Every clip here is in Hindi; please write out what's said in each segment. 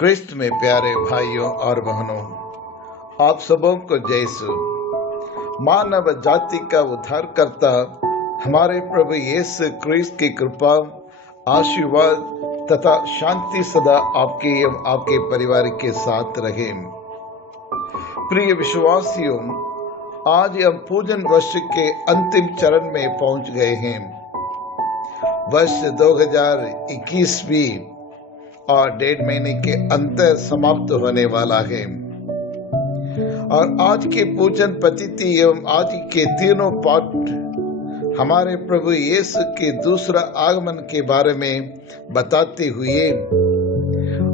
क्रिस्त में प्यारे भाइयों और बहनों, आप सबों को जयसु। मानव जाति का उद्धारकर्ता हमारे प्रभु यीशु क्रिस्त की कृपा, आशीर्वाद तथा शांति सदा आपके एवं आपके परिवार के साथ रहे। प्रिय विश्वासियों, आज हम पूजन वर्ष के अंतिम चरण में पहुंच गए हैं। वर्ष 2021 भी और 1.5 महीने के अंतर समाप्त होने वाला है और आज के पूजन पद्धति एवं आज के तीनों पाठ हमारे प्रभु यीशु के दूसरा आगमन के बारे में बताते हुए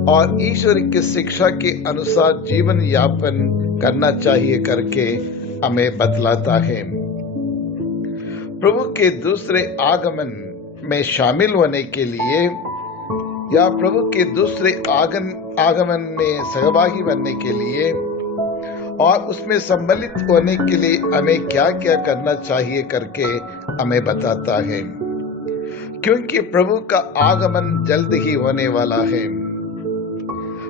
और ईश्वर की शिक्षा के अनुसार जीवन यापन करना चाहिए करके हमें बतलाता है। प्रभु के दूसरे आगमन में शामिल होने के लिए या प्रभु के दूसरे आगमन में सहभागी बनने के लिए और उसमें सम्मिलित होने के लिए हमें क्या क्या करना चाहिए करके हमें बताता है, क्योंकि प्रभु का आगमन जल्द ही होने वाला है।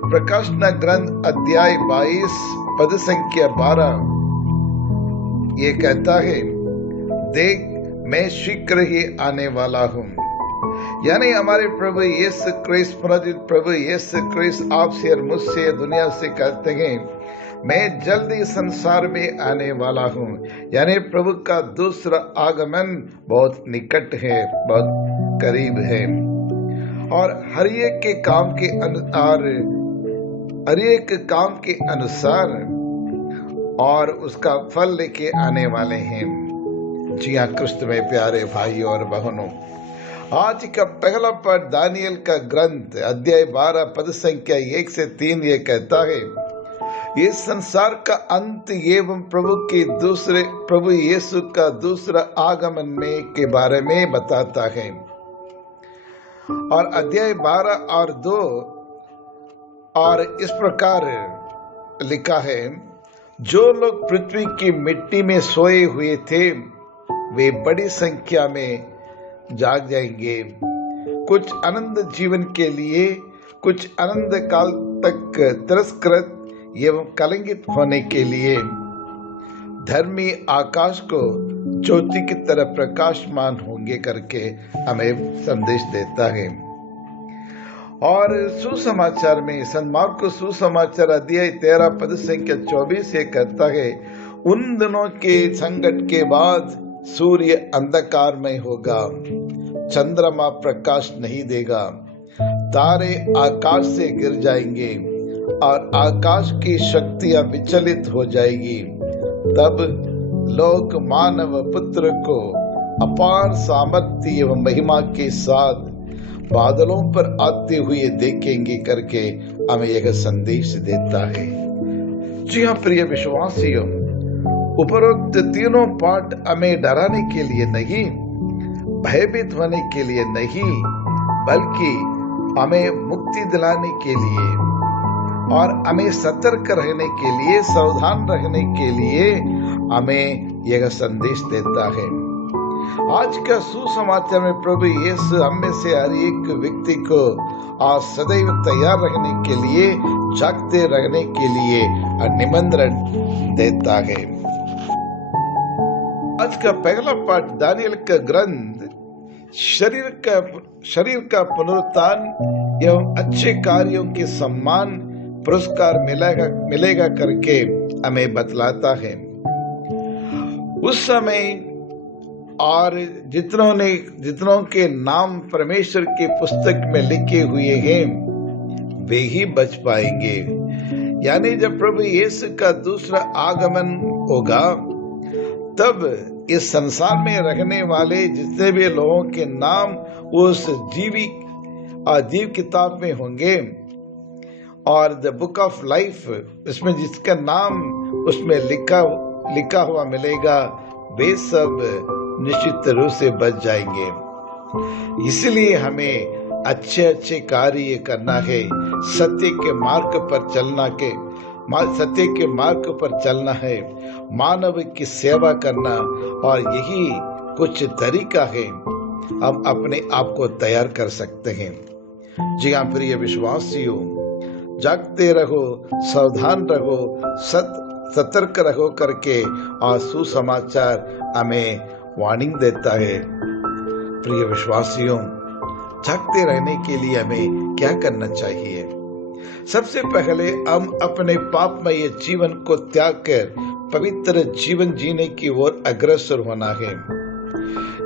प्रकाशन ग्रंथ अध्याय 22 पद संख्या 12 ये कहता है, देख मैं शीघ्र ही आने वाला हूँ। यानी हमारे प्रभु यीशु क्रिस्त, प्रभु यीशु क्रिस्त आपसे और मुझसे दुनिया से कहते हैं, मैं जल्दी संसार में आने वाला हूँ। यानी प्रभु का दूसरा आगमन बहुत निकट है, बहुत करीब है और हर एक के काम के अनुसार और उसका फल लेके आने वाले हैं। जी हाँ, क्रिस्त में प्यारे भाइयों और बहनों, आज का पहला पाठ दानियल का ग्रंथ अध्याय 12 पद संख्या 1 से 3 ये कहता है, ये संसार का अंत एवं प्रभु यीशु का दूसरा आगमन में के बारे में बताता है। और अध्याय 12 और 2 और इस प्रकार लिखा है, जो लोग पृथ्वी की मिट्टी में सोए हुए थे वे बड़ी संख्या में जाग जाएंगे, कुछ आनंद जीवन के लिए, कुछ आनंद काल तक तिरस्कृत एवं कलंकित होने के लिए। धर्मी आकाश को ज्योति की तरह प्रकाशमान होंगे करके हमें संदेश देता है। और सुसमाचार में संत मार्कुस सुसमाचार अध्याय 13 पद संख्या 24 से कहता है, उन दिनों के संकट के बाद सूर्य अंधकारमय होगा, चंद्रमा प्रकाश नहीं देगा, तारे आकाश से गिर जाएंगे और आकाश की शक्तियां विचलित हो जाएगी। तब लोग मानव पुत्र को अपार सामर्थ्य एवं महिमा के साथ बादलों पर आते हुए देखेंगे करके हमें यह संदेश देता है। जी हाँ प्रिय विश्वासियों, उपरोक्त तीनों पाठ हमें डराने के लिए नहीं, भयभीत होने के लिए नहीं, बल्कि हमें मुक्ति दिलाने के लिए और हमें सतर्क रहने के लिए, सावधान रहने के लिए हमें यह संदेश देता है। आज का सुसमाचार में प्रभु यीशु हम में से हर एक व्यक्ति को आज सदैव तैयार रहने के लिए, जागते रहने के लिए निमंत्रण देता है। आज का पहला पाठ दानियल का ग्रंथ शरीर का पुनरुत्थान एवं अच्छे कार्यों के सम्मान पुरस्कार मिलेगा करके हमें बतलाता है। उस समय और जितनों के नाम परमेश्वर के पुस्तक में लिखे हुए हैं वे ही बच पाएंगे। यानी जब प्रभु यीशु का दूसरा आगमन होगा तब इस संसार में रहने वाले जितने भी लोगों के नाम उस जीव किताब में होंगे और द बुक ऑफ लाइफ, इसमें जिसका नाम उसमें लिखा हुआ मिलेगा, वे सब निश्चित रूप से बच जाएंगे। इसलिए हमें अच्छे कार्य करना है, सत्य के मार्ग पर चलना है, मानव की सेवा करना, और यही कुछ तरीका है हम अपने आप को तैयार कर सकते हैं। जी हाँ प्रिय विश्वासियों, जागते रहो, सावधान रहो, सतर्क रहो करके और सुसमाचार हमें वार्निंग देता है। प्रिय विश्वासियों, जागते रहने के लिए हमें क्या करना चाहिए? सबसे पहले हम अपने पापमय जीवन को त्याग कर पवित्र जीवन जीने की ओर अग्रसर होना है।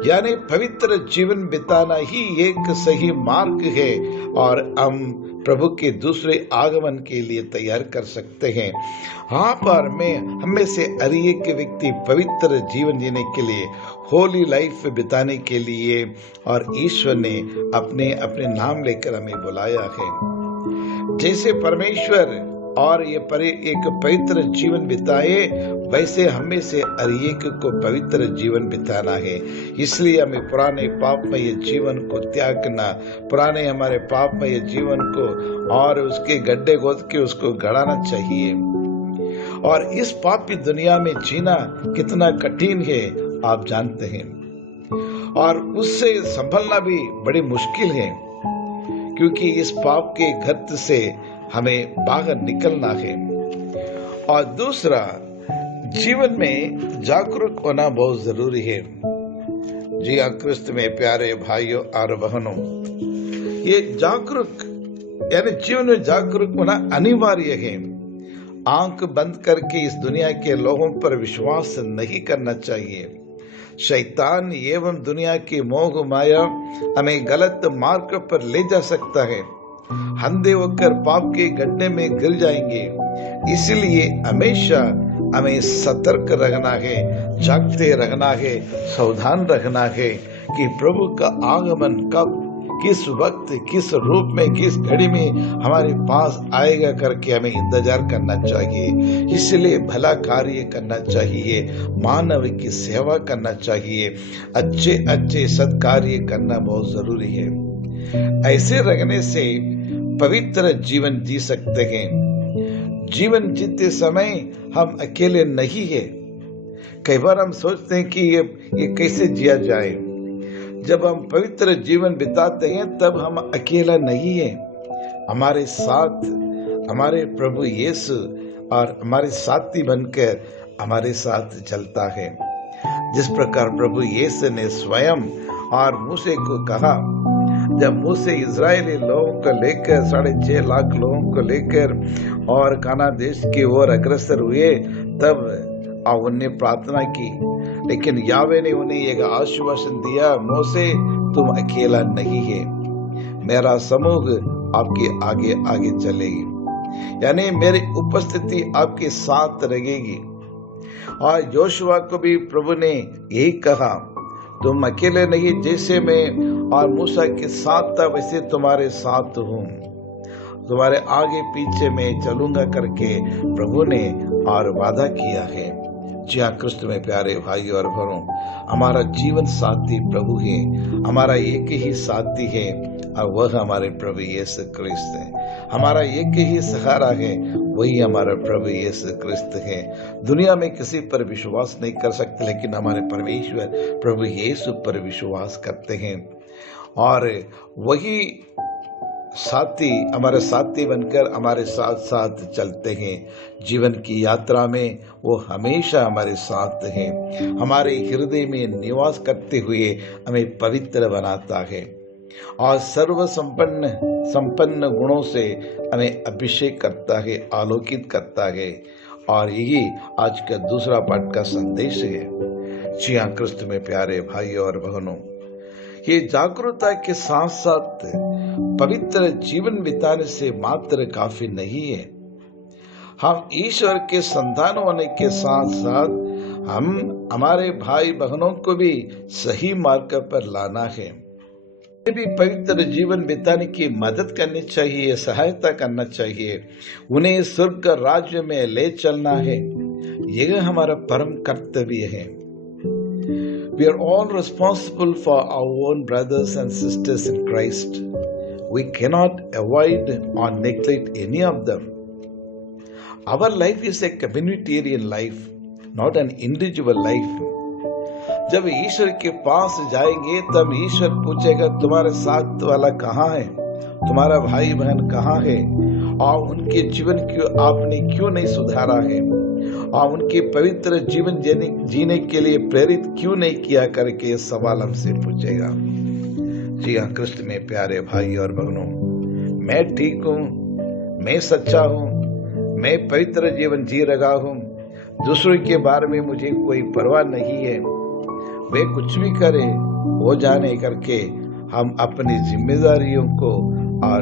यानी पवित्र जीवन बिताना ही एक सही मार्ग है और हम प्रभु के दूसरे आगमन के लिए तैयार कर सकते हैं। हाँ, पर हम में से हर एक व्यक्ति पवित्र जीवन जीने के लिए, होली लाइफ बिताने के लिए और ईश्वर ने अपने अपने नाम लेकर हमें बुलाया है। जैसे परमेश्वर और ये एक पवित्र जीवन बिताए, वैसे हमें से हर एक को पवित्र जीवन बिताना है। इसलिए हमें पुराने पापमय जीवन को त्यागना, पुराने हमारे पापमय जीवन को और उसके गड्ढे खोद के उसको गड़ाना चाहिए। और इस पापी दुनिया में जीना कितना कठिन है आप जानते हैं, और उससे संभलना भी बड़ी मुश्किल है, क्योंकि इस पाप के गर्त से हमें बाहर निकलना है। और दूसरा, जीवन में जागरूक होना बहुत जरूरी है। जी हाँ, क्रिस्त में प्यारे भाइयों और बहनों, ये जागरूक यानी जीवन में जागरूक होना अनिवार्य है। आंख बंद करके इस दुनिया के लोगों पर विश्वास नहीं करना चाहिए। शैतान एवं दुनिया की मोह माया हमें गलत मार्ग पर ले जा सकता है। अंधे होकर पाप के गड्ढे में गिर जाएंगे। इसलिए हमेशा हमें सतर्क रहना है, जागते रहना है, सावधान रहना है कि प्रभु का आगमन कब, किस वक्त, किस रूप में, किस घड़ी में हमारे पास आएगा करके हमें इंतजार करना चाहिए। इसलिए भला कार्य करना चाहिए, मानव की सेवा करना चाहिए, अच्छे अच्छे सत्कार्य करना बहुत जरूरी है। ऐसे रहने से पवित्र जीवन जी सकते हैं। जीवन जीते समय हम अकेले नहीं है। कई बार हम सोचते हैं कि ये कैसे जिया जाए। जब हम पवित्र जीवन बिताते हैं तब हम अकेला नहीं है, हमारे साथ हमारे प्रभु यीशु और हमारे साथी बनकर हमारे साथ चलता है। जिस प्रकार प्रभु यीशु ने स्वयं और मूसे को कहा, जब मूसे इजरायली लोगों को लेकर 6.5 लाख लोगों को लेकर और कानान देश की ओर अग्रसर हुए, तब उन्होंने प्रार्थना की, लेकिन यावे ने उन्हें एक आश्वासन दिया, मूसे तुम अकेला नहीं है, मेरा समूह आपके आगे आगे चलेगी, यानी मेरी उपस्थिति आपके साथ रहेगी। और योशुआ को भी प्रभु ने यही कहा, तुम अकेले नहीं, जैसे मैं और मूसा के साथ था वैसे तुम्हारे साथ हूँ, तुम्हारे आगे पीछे मैं चलूंगा करके प्रभु ने और वादा किया है। जी हाँ, कृष्ण में प्यारे भाई और बहनों, हमारा जीवन साथी प्रभु है, हमारा एक ही साथी है और वह हमारे प्रभु यीशु क्रिस्त है। हमारा एक ही सहारा है, वही हमारा प्रभु यीशु क्रिस्त है। दुनिया में किसी पर विश्वास नहीं कर सकते, लेकिन हमारे परमेश्वर प्रभु यीशु पर विश्वास करते हैं और वही साथी हमारे साथी बनकर हमारे साथ साथ चलते हैं। जीवन की यात्रा में वो हमेशा हमारे साथ है, हमारे हृदय में निवास करते हुए हमें पवित्र बनाता है और सर्व संपन्न गुणों से हमें अभिषेक करता है, आलोकित करता है। और यही आज का दूसरा पाठ का संदेश है। जी हाँ, कृष्ण में प्यारे भाई और बहनों, ये जागरूकता के साथ साथ पवित्र जीवन बिताने से मात्र काफी नहीं है। हम ईश्वर के संतान होने के साथ साथ हम हमारे भाई बहनों को भी सही मार्ग पर लाना है। भी पवित्र जीवन बिताने की मदद करनी चाहिए, सहायता करना चाहिए, उन्हें स्वर्ग राज्य में ले चलना है। यह हमारा परम कर्तव्य है। We are all responsible for our own brothers and sisters in Christ. We cannot avoid or neglect any of them. Our life is a communitarian life, not an individual life. जब ईश्वर के पास जाएंगे तब ईश्वर पूछेगा, तुम्हारे साथ वाला कहाँ है, तुम्हारा भाई बहन कहाँ है। और उनके जीवन को आपने क्यों नहीं सुधारा है, और उनके पवित्र जीवन जीने के लिए प्रेरित क्यों नहीं किया करके ये सवाल हमसे पूछेगा। जी हाँ, कृष्ण में प्यारे भाई और बहनों, मैं ठीक हूँ, मैं सच्चा हूँ, मैं पवित्र जीवन जी रहा हूँ, दूसरों के बारे में मुझे कोई परवाह नहीं है, वे कुछ भी करे वो जाने करके हम अपनी जिम्मेदारियों को और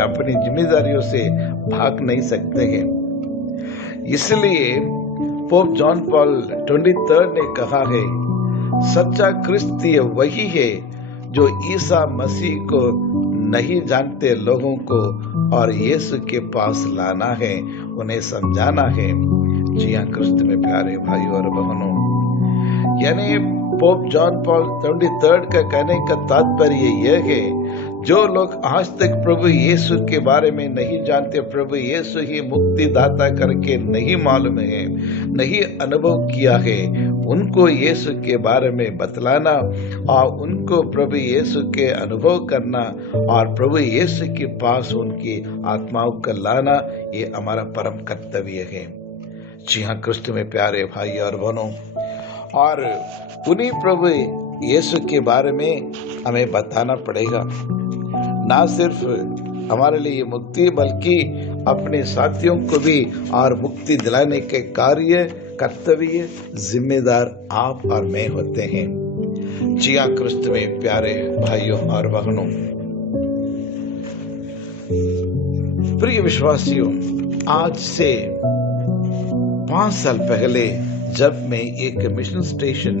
अपनी जिम्मेदारियों से भाग नहीं सकते हैं। इसलिए पोप जॉन पॉल 23 ने कहा है, सच्चा क्रिस्तीय वही है जो ईसा मसीह को नहीं जानते लोगों को और यीशु के पास लाना है, उन्हें समझाना है। जी हाँ, कृष्ण में प्यारे भाई और बहनों, यानी पोप जॉन पॉल 23 का कहने का तात्पर्य यह है, जो लोग आज तक प्रभु यीशु के बारे में नहीं जानते, प्रभु यीशु ही मुक्तिदाता करके नहीं मालूम है, नहीं अनुभव किया है, उनको यीशु के बारे में बतलाना और उनको प्रभु यीशु के अनुभव करना और प्रभु यीशु के पास उनकी आत्माओं को लाना, ये हमारा परम कर्तव्य है। जी हाँ, कृष्ण में प्यारे भाई और बहनों, और उन्हीं प्रभु यीशु के बारे में हमें बताना पड़ेगा, ना सिर्फ हमारे लिए मुक्ति बल्कि अपने साथियों को भी और मुक्ति दिलाने के कार्य कर्तव्य जिम्मेदार आप और मैं होते हैं। जी हाँ, कृष्ण में प्यारे भाइयों और बहनों, प्रिय विश्वासियों, आज से 5 साल पहले जब मैं एक मिशन स्टेशन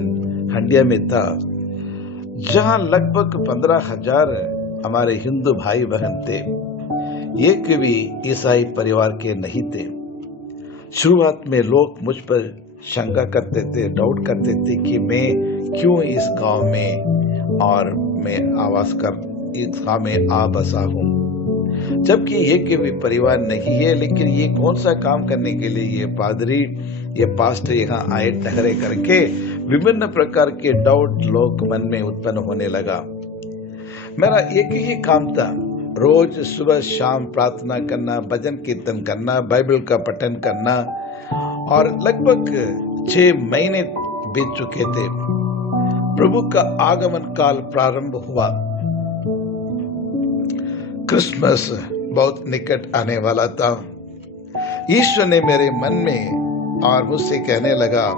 हंडिया में था, जहां लगभग 15,000 हमारे हिंदू भाई बहन थे, एक भी ईसाई परिवार के नहीं थे। शुरुआत में लोग मुझ पर शंका करते थे, डाउट करते थे कि मैं क्यों इस गांव में और मैं इस गांव में आ बसा हूँ, जबकि एक भी परिवार नहीं है, लेकिन ये कौन सा काम करने के लिए ये पादरी, ये पास्टर यहाँ आए ठहरे करके विभिन्न प्रकार के डाउट लोग मन में उत्पन्न होने लगा। मेरा एक ही काम था, रोज सुबह शाम प्रार्थना करना, भजन कीर्तन करना, बाइबल का पठन करना, और लगभग 6 महीने बीत चुके थे। प्रभु का आगमन काल प्रारंभ हुआ, क्रिसमस बहुत निकट आने वाला था। ईश्वर ने मेरे मन में और मुझसे कहने लगा,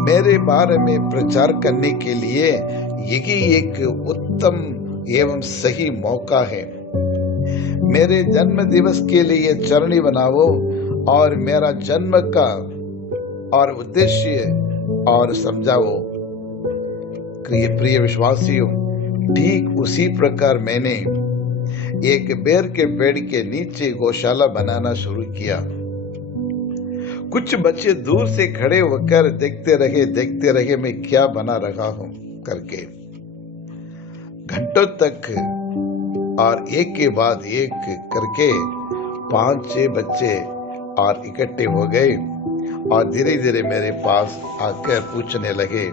मेरे बारे में प्रचार करने के लिए यही एक उत्तम एवं सही मौका है। मेरे जन्म दिवस के लिए चरणी बनाओ और मेरा जन्म का और उद्देश्य और समझाओ। प्रिय विश्वासियों, ठीक उसी प्रकार मैंने एक बेर के पेड़ के नीचे गौशाला बनाना शुरू किया। कुछ बच्चे दूर से खड़े होकर देखते रहे मैं क्या बना रहा हूं करके। घंटों तक और एक के बाद एक करके 5-6 बच्चे और इकट्ठे हो गए और धीरे धीरे मेरे पास आकर पूछने लगे,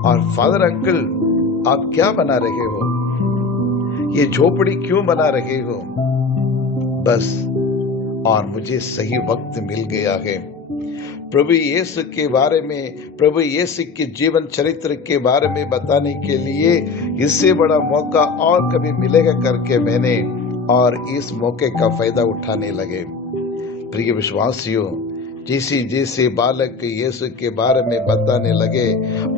और फादर अंकल आप क्या बना रहे हो, ये झोपड़ी क्यों बना रहे हो? बस, और मुझे सही वक्त मिल गया है प्रभु यीशु के बारे में, प्रभु यीशु के जीवन चरित्र के बारे में बताने के लिए। इससे बड़ा मौका और कभी मिलेगा करके मैंने और इस मौके का फायदा उठाने लगे। प्रिय विश्वासियों, जैसे बालक यीशु के बारे में बताने लगे,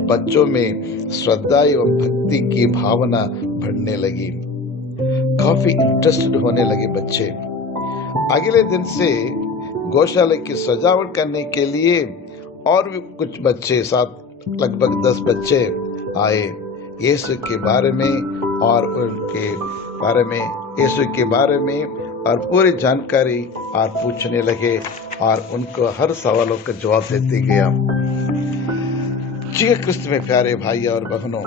बच्चों में श्रद्धा एवं भक्ति की भावना बढ़ने लगी, काफी इंटरेस्टेड होने लगे बच्चे। अगले दिन से गौशाला की सजावट करने के लिए और भी कुछ बच्चे, साथ लगभग 10 बच्चे आए। यीशु के बारे में और उनके बारे में, यीशु के बारे में और पूरी जानकारी और पूछने लगे और उनको हर सवालों का जवाब देते गया। जी कृष्ण में प्यारे भाई और बहनों,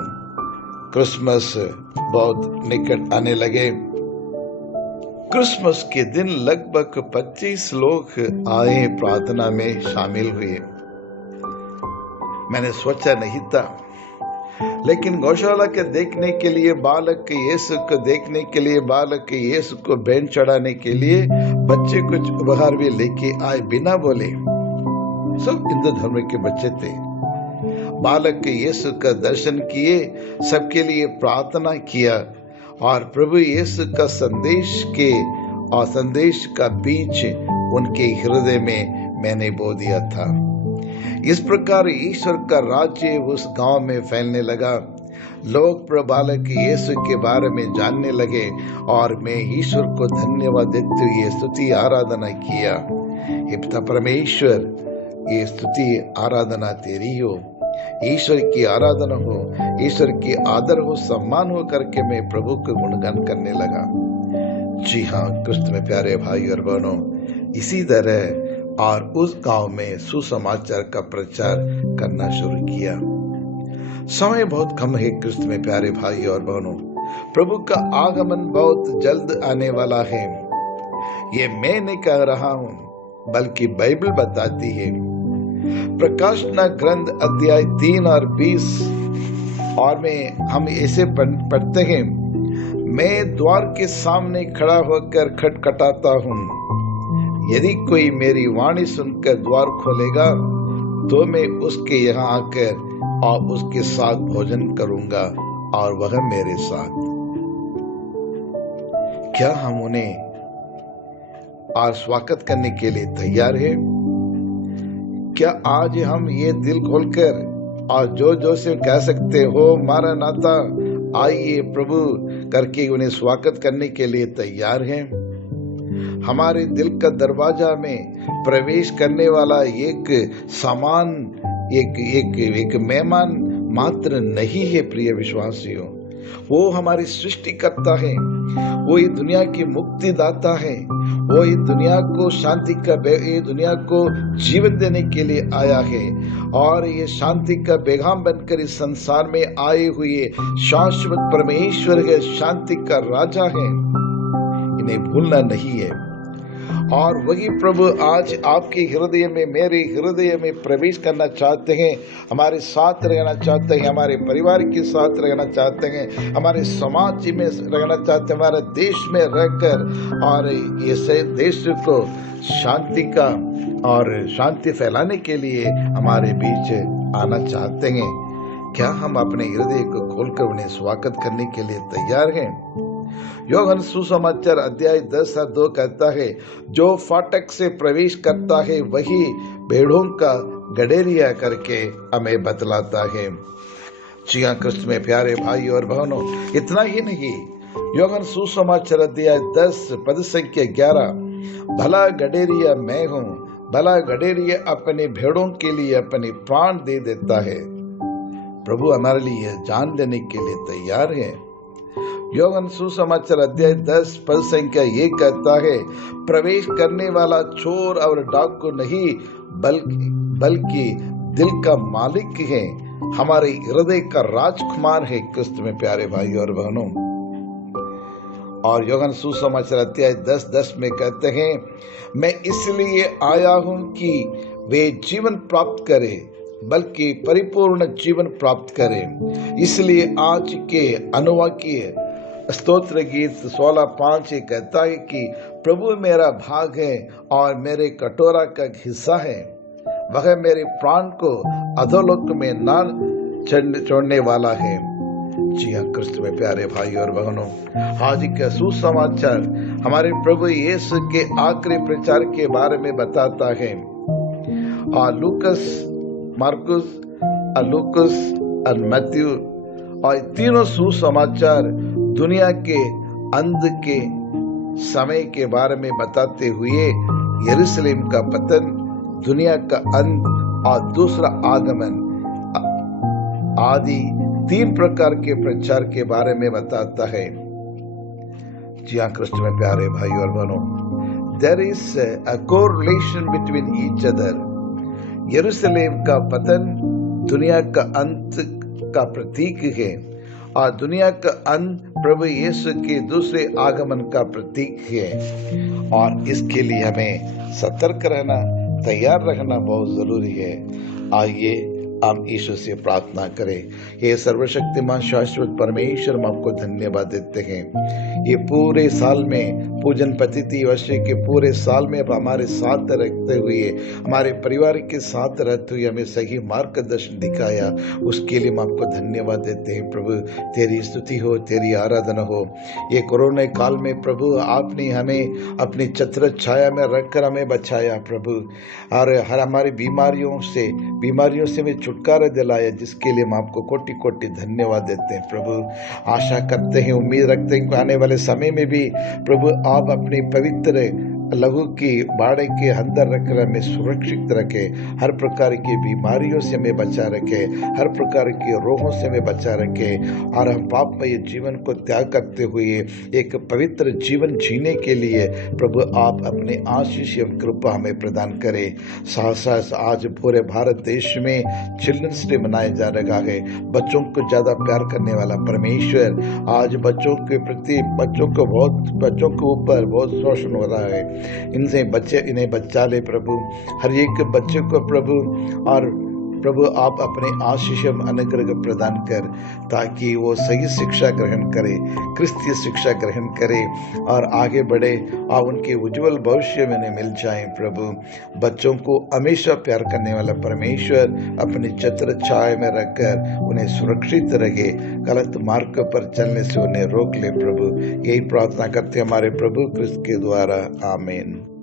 क्रिसमस बहुत निकट आने लगे। क्रिसमस के दिन लगभग 25 लोग आए, प्रार्थना में शामिल हुए। मैंने सोचा नहीं था लेकिन गौशाला के देखने के लिए, बालक के यीशु को देखने के लिए, बालक के यीशु को भेंट चढ़ाने के लिए बच्चे कुछ उपहार भी लेके आए बिना बोले। सब हिंदू धर्म के बच्चे थे। बालक के यीशु का दर्शन किए, सबके लिए प्रार्थना किया और प्रभु यीशु का संदेश का बीज उनके हृदय में मैंने बो दिया था। इस प्रकार ईश्वर का राज्य उस गांव में फैलने लगा। लोग प्रभु बालक यीशु के बारे में जानने लगे और मैं ईश्वर को धन्यवाद देते हुए स्तुति आराधना किया। हे पिता परमेश्वर, ये स्तुति आराधना तेरी हो, ईश्वर की आराधना हो, ईश्वर की आदर हो, सम्मान हो करके मैं प्रभु को गुणगान करने लगा। जी हाँ क्रिस्त में प्यारे भाई और बहनों, इसी तरह और उस गांव में सुसमाचार का प्रचार करना शुरू किया। समय बहुत कम है क्रिस्त में प्यारे भाई और बहनों, प्रभु का आगमन बहुत जल्द आने वाला है। ये मैं नहीं कह रहा हूं बल्कि बाइबल बताती है। प्रकाशना ग्रंथ अध्याय 3 और 20 और में हम ऐसे पढ़ते हैं, मैं द्वार के सामने खड़ा होकर खटखटाता हूँ। यदि कोई मेरी वाणी सुनकर द्वार खोलेगा तो मैं उसके यहाँ आकर और उसके साथ भोजन करूंगा और वह मेरे साथ। क्या हम उन्हें आज स्वागत करने के लिए तैयार हैं? क्या आज हम ये दिल खोलकर और जो से कह सकते हो मारानाथा, आइए प्रभु करके उन्हें स्वागत करने के लिए तैयार हैं? हमारे दिल का दरवाजा में प्रवेश करने वाला एक सामान, एक मेहमान मात्र नहीं है प्रिय विश्वासियों। वो हमारी सृष्टिकर्ता है, वो ये दुनिया की मुक्ति दाता है, वो ये दुनिया को शांति का, ये दुनिया को जीवन देने के लिए आया है और ये शांति का पैगाम बनकर इस संसार में आए हुए शाश्वत परमेश्वर है, शांति का राजा है। इन्हें भूलना नहीं है। और वही प्रभु आज आपके हृदय में, मेरे हृदय में प्रवेश करना चाहते हैं, हमारे साथ रहना चाहते हैं, हमारे परिवार के साथ रहना चाहते हैं, हमारे समाज में रहना चाहते हैं, हमारे देश में रहकर और इस देश को शांति का और शांति फैलाने के लिए हमारे बीच आना चाहते हैं। क्या हम अपने हृदय को खोलकर उन्हें स्वागत करने के लिए तैयार हैं? यूहन्ना सुसमाचार अध्याय 10 और 2 कहता है, जो फाटक से प्रवेश करता है वही भेड़ों का गडेरिया करके हमें बतलाता है। जी हाँ क्रिस्त में प्यारे भाई और बहनों, इतना ही नहीं, यूहन्ना सुसमाचार अध्याय 10 पद संख्या 11, भला गडेरिया मैं हूँ, भला गडेरिया अपने भेड़ों के लिए अपने प्राण दे देता है। प्रभु हमारे लिए जान देने के लिए तैयार है। यूहन्ना सुसमाचार अध्याय 10 पद संख्या 1 कहता है, प्रवेश करने वाला चोर और डाकू नहीं बल्कि दिल का मालिक है, हमारे हृदय का राजकुमार है क्रिस्त में प्यारे भाई और बहनों। और यूहन्ना सुसमाचार अध्याय 10:10 में कहते हैं, मैं इसलिए आया हूं कि वे जीवन प्राप्त करें, बल्कि परिपूर्ण जीवन प्राप्त करें। इसलिए आज के अनुवाक्य स्तोत्र गीत 16:5 कहता है कि प्रभु मेरा भाग है और मेरे कटोरा का हिस्सा है, वह मेरे प्राण को अधोलोक में न छोड़ने वाला है। जी हाँ क्रिस्त में प्यारे भाई और बहनों, आज का सुसमाचार हमारे प्रभु यीशु के आखिरी प्रचार के बारे में बताता है। और लूकस, मार्कुस, लूकस और मैथ्यू और तीनों सुसमाचार दुनिया के अंत के समय के बारे में बताते हुए यरूशलेम का पतन, दुनिया का अंत और दूसरा आगमन आदि 3 प्रकार के प्रचार के बारे में बताता है। जी हाँ क्रिस्त में प्यारे भाई और बहनों, there is a correlation between each other. यरूशलेम का पतन दुनिया का अंत का प्रतीक है और दुनिया का अंत प्रभु यीशु के दूसरे आगमन का प्रतीक है। और इसके लिए हमें सतर्क रहना, तैयार रहना बहुत जरूरी है। आइए हम ईश्वर से प्रार्थना करें। हे सर्वशक्तिमान शाश्वत परमेश्वर, हम आपको धन्यवाद देते हैं। ये पूरे साल में पूजन पतिथि वर्ष के पूरे साल में अब हमारे साथ रखते हुए, हमारे परिवार के साथ रहते हुए हमें सही मार्गदर्शन दिखाया, उसके लिए हम आपको धन्यवाद देते हैं। प्रभु तेरी स्तुति हो, तेरी आराधना हो। ये कोरोना काल में प्रभु आपने हमें अपनी छत्र छाया में रखकर हमें बचाया प्रभु, और हर हमारी बीमारियों से हमें छुटकारा दिलाया, जिसके लिए हम आपको कोटि कोटि धन्यवाद देते हैं प्रभु। आशा करते हैं, उम्मीद रखते हैं कि आने वाले समय में भी प्रभु आप अपने पवित्र लहू की बाड़े के अंदर रखकर हमें सुरक्षित रखे, हर प्रकार की बीमारियों से हमें बचा रखे, हर प्रकार के रोगों से हमें बचा रखे, और हम पापमय जीवन को त्याग करते हुए एक पवित्र जीवन जीने के लिए प्रभु आप अपने आशीष एवं कृपा हमें प्रदान करें। साथ आज पूरे भारत देश में चिल्ड्रंस डे मनाया जा रहा है। बच्चों को ज्यादा प्यार करने वाला परमेश्वर आज बच्चों के प्रति बच्चों के ऊपर बहुत शोषण हो रहा है। इन्हें बचा ले प्रभु, हर एक बच्चे को प्रभु, और प्रभु आप अपने आशीष अनुग्रह प्रदान कर, ताकि वो सही शिक्षा ग्रहण करे, क्रिस्तीय शिक्षा ग्रहण करे और आगे बढ़े, और उनके उज्जवल भविष्य में उन्हें मिल जाए प्रभु। बच्चों को हमेशा प्यार करने वाला परमेश्वर अपनी छत्र छाया में रखकर उन्हें सुरक्षित रखे, गलत मार्ग पर चलने से उन्हें रोक ले प्रभु। यही प्रार्थना करते हमारे प्रभु क्रिस्त के द्वारा, आमीन।